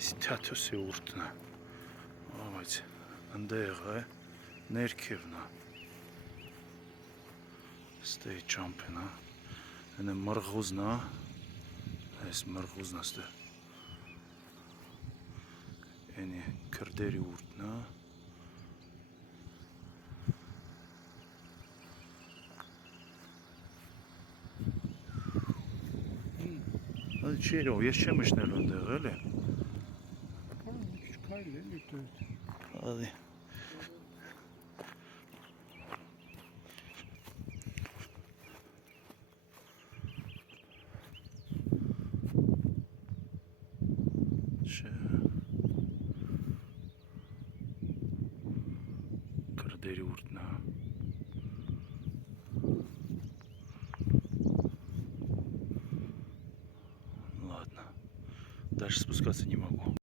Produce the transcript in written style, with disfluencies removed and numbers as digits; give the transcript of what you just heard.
Թաթոսի ուրտնա, բայց ընդեղ է, ներքևն է, ստեի ճամպեն է, են է մրղուզն է, այս մրղուզն է ստե, են է կրդերի ուրտնա, չերով, ես չեմ իշնել ընդեղ, էլ է, Քայլ էլի դուք։ Ադի Չէ Կրդերի ուրտնա Ладно Дальше спускаться не могу